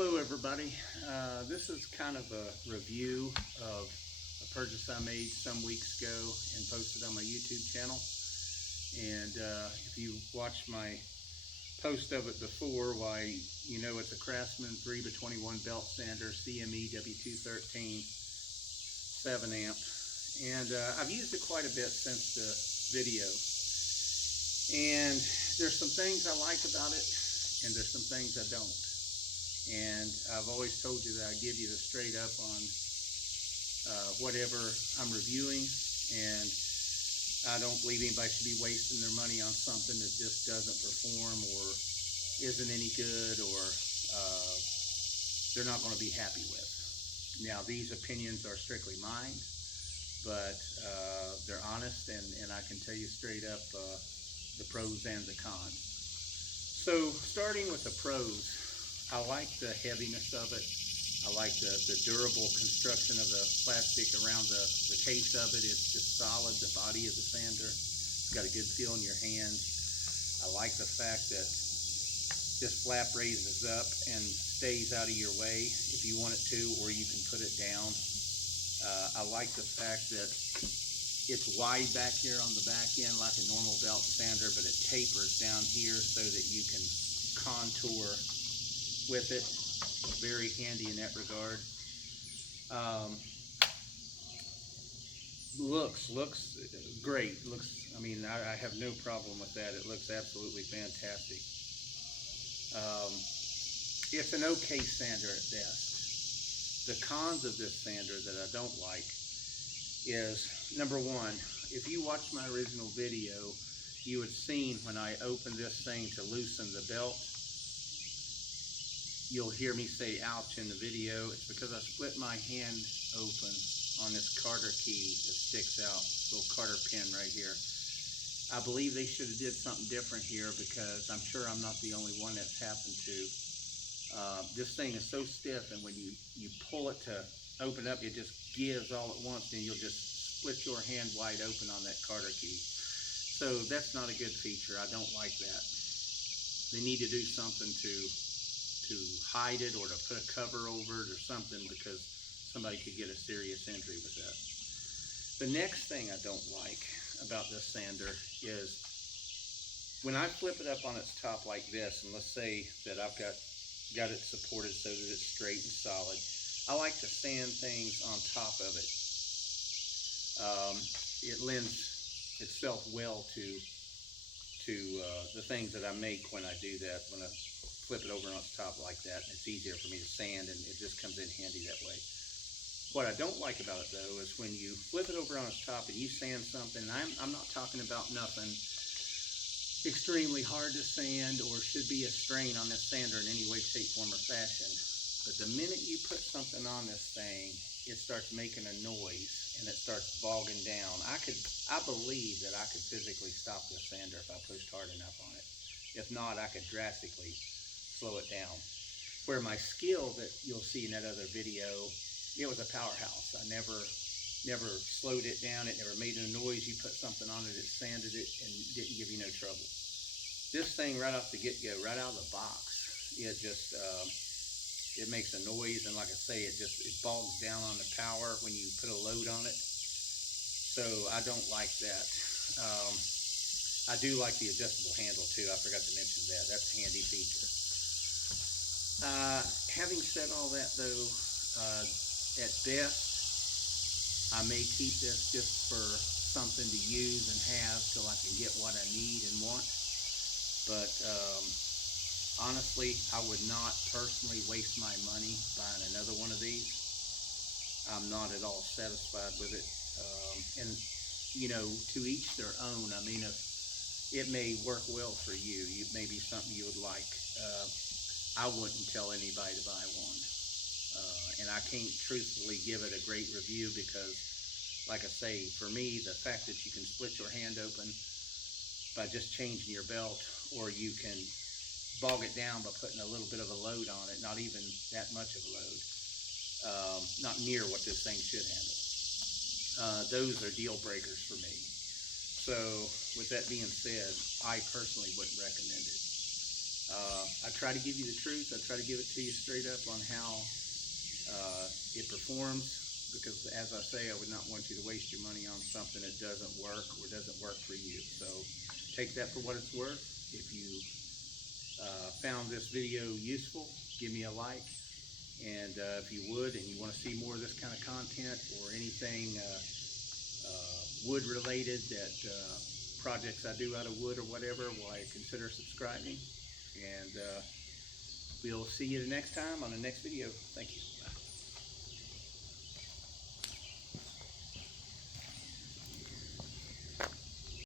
Hello everybody. This is kind of a review of a purchase I made some weeks ago and posted on my YouTube channel. And if you watched my post of it before, why, you know it's a Craftsman 3x21 belt sander, cmew213 7 amp. And I've used it quite a bit since the video. And there's some things I like about it, and there's some things I don't. And I've always told you that I give you the straight up on whatever I'm reviewing, and I don't believe anybody should be wasting their money on something that just doesn't perform or isn't any good, or they're not going to be happy with. Now, these opinions are strictly mine, but they're honest, and I can tell you straight up the pros and the cons. So starting with the pros, I like the heaviness of it. I like the durable construction of the plastic around the case of it. It's just solid, the body of the sander. It's got a good feel in your hand. I like the fact that this flap raises up and stays out of your way if you want it to, or you can put it down. I like the fact that it's wide back here on the back end like a normal belt sander, but it tapers down here so that you can contour with it. Very handy in that regard. Looks great. I mean, I have no problem with that. It looks absolutely fantastic. It's an okay sander at best. The cons of this sander that I don't like is, number one, if you watched my original video, you had seen when I opened this thing to loosen the belt, you'll hear me say ouch in the video. It's because I split my hand open on this Carter key that sticks out, this little Carter pin right here. I believe they should have did something different here, because I'm sure I'm not the only one that's happened to. This thing is so stiff, and when you pull it to open up, it just gives all at once, and you'll just split your hand wide open on that Carter key. So that's not a good feature. I don't like that. They need to do something to hide it, or to put a cover over it or something, because somebody could get a serious injury with that. The next thing I don't like about this sander is when I flip it up on its top like this, and let's say that I've got it supported so that it's straight and solid, I like to sand things on top of it. It lends itself well to the things that I make when I do that, when I flip it over on its top like that. It's easier for me to sand, and it just comes in handy that way. What I don't like about it though is when you flip it over on its top and you sand something, and I'm not talking about nothing extremely hard to sand or should be a strain on this sander in any way, shape, form, or fashion. But the minute you put something on this thing, it starts making a noise and it starts bogging down. I believe that I could physically stop this sander if I pushed hard enough on it. If not, I could drastically slow it down. Where my skill that you'll see in that other video, it was a powerhouse. I never slowed it down. It never made a noise. You put something on it, it sanded it and didn't give you no trouble. This thing right off the get-go, right out of the box, it just it makes a noise, and like I say, it bogs down on the power when you put a load on it. So I don't like that. I do like the adjustable handle too. I forgot to mention that. That's a handy feature. Having said all that though, at best, I may keep this just for something to use and have till I can get what I need and want. But honestly, I would not personally waste my money buying another one of these. I'm not at all satisfied with it. And you know, to each their own. I mean, if it may work well for you, it may be something you would like. I wouldn't tell anybody to buy one. And I can't truthfully give it a great review because, like I say, for me, the fact that you can split your hand open by just changing your belt, or you can bog it down by putting a little bit of a load on it, not even that much of a load, not near what this thing should handle. Those are deal breakers for me. So with that being said, I personally wouldn't recommend it. I try to give you the truth. I try to give it to you straight up on how it performs, because as I say, I would not want you to waste your money on something that doesn't work or doesn't work for you. So take that for what it's worth. If you found this video useful, give me a like. And if you would, and you want to see more of this kind of content or anything wood related, that projects I do out of wood or whatever, why consider subscribing. And we'll see you the next time on the next video. Thank you.